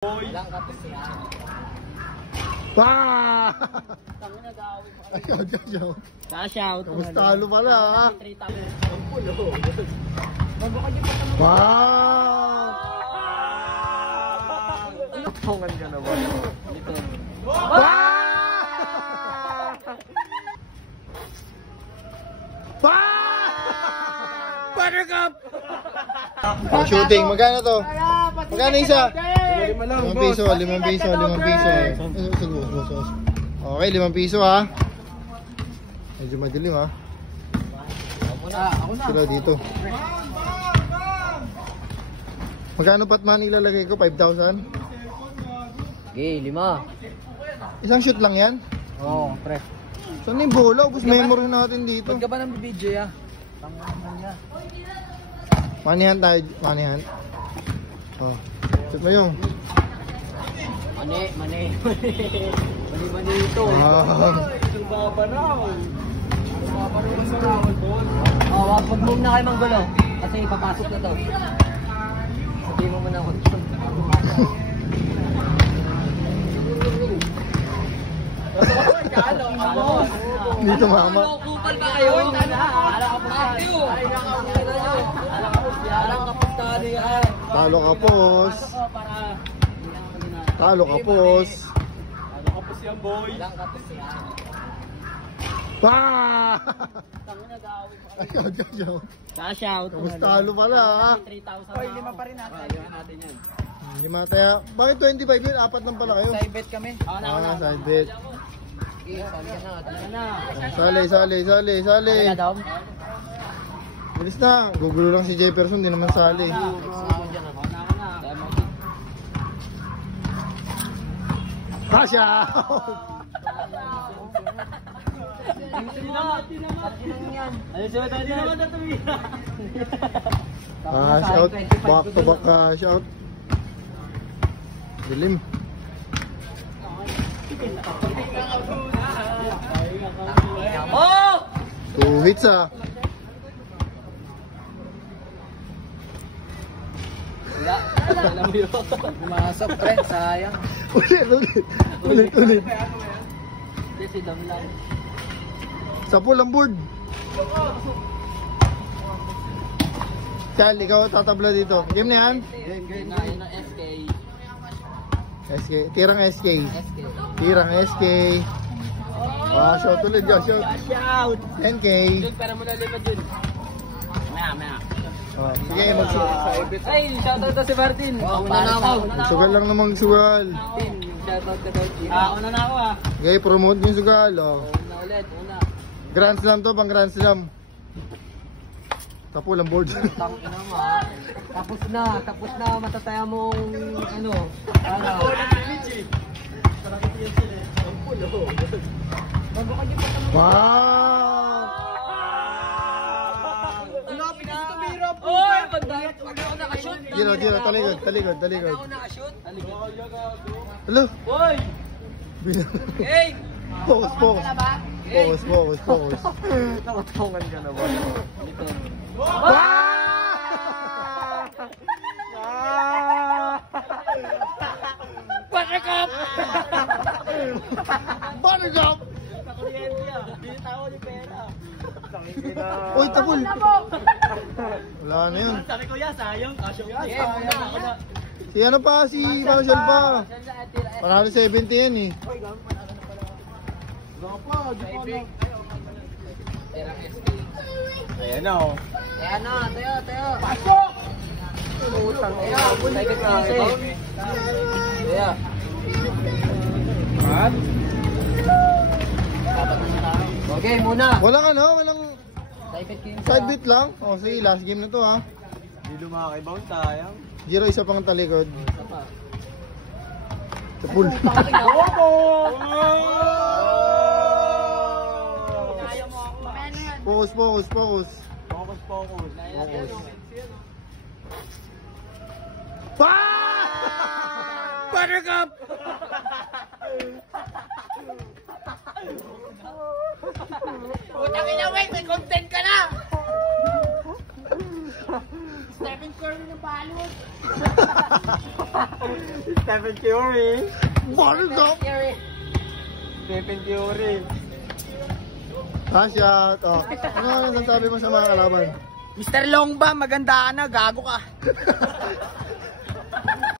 Walang kapos yan. Paaaaah! Tangin nag-aawit pa kami. Ayaw. Ka-shout. Tapos talo pala ha. 3,000. Ang pulo. Magbukad yung patang. Wow! Tungan ka na ba? Dito. Wow! Buttercup! Oh, shooting, magkano to? Magkano isa? 5 piso, 5 piso, 5 piso. Okay, 5 piso ha. Medyo madilim ha. Ako na. Sila dito. Magkano patman ilalagay ko? 5,000? Okay, 5. Isang shoot lang yan? Oo, pre. Saan yung bola? Ubus memory natin dito. Ba't ka ba ng BJ ah? Tangan niya. Manihan tayo, manihan. Oh, shoot mo yung. Mani ito. Baba sa rawad, boss. Oh, wag move na kayo manggulo. Kasi ipapasok na to. Sabihin mo muna ako. Dito mama. Kupal ba kayo? Talo ka pos. Talo ka pos. Kapos yan, boy. Lang kapos yan. Tangin nag-aawit pa kami. Ayaw. Ka-shout. Tapos talo pala ha. 3,000. Oy, 5 pa rin natin. Ayun natin yan. 5 tayo. Bakit 25 yun? 4 lang pala kayo. Side bet kami. Side bet. Sige, sali ka na. Sali. Sali ka daw. Bilis na. Gugulo lang si Jefferson. Di naman sali. Kasha! Cash out. Back to back cash out. Dilim. Oh! 2 hits ah. Wala. Alam mo yun. Pumasok, pre. Sayang. Ulit. Hindi, si Dam lang. Sa pulang board. Chal, ikaw tatabla dito. Game na yan? Game na. Yun ang SK. SK. Tirang SK. SK. Tirang SK. Shot ulit. Shot. Shout! 10K. Dun, pera mo na limad dun. Maya. Sige, magsugal. Ay, shoutout to si Martin. Una na ako. Magsugal lang namang sugal. Shoutout to Martin. Una na ako ah. Okay, promote yung sugal. Una ulit, una. Grand Slam to, pang Grand Slam. Tapo lang board. Tangina mo ah. Tapos na matataya mong ano. Wow! Oy, bandayat. Wag ako nakashoot. Giro, taligod. Wag ako nakashoot. Hello? Boy! Hey! Focus. Nakatungan ka na ba? Dito. Buttercup! Buttercup! Kuryente ah. Binitaw ni pera. Uy, tapol! Wala na yun. Sabi ko yan, sayang. Si ano pa, si Marshall pa. Panalo 70 yan eh. Ayan na oh. Ayan na, tayo. Pasok! Utang. Ayan, tayo na. Ayan. At? Okay, muna. Walang Side side beat lang. O sige, last game na to ha. Hindi lumakay-bound sayang. Giro, isa pang talikod. Tapol. Focus. Buttercup! Putang ina, wait, may content ka na! Stephen Curry ng balot. Stephen Curry. Balot ka! Stephen Curry. Shot. Oh. Ano sasabi mo sa mga kalaban? Mr. Longba, maganda ka na, gago ka.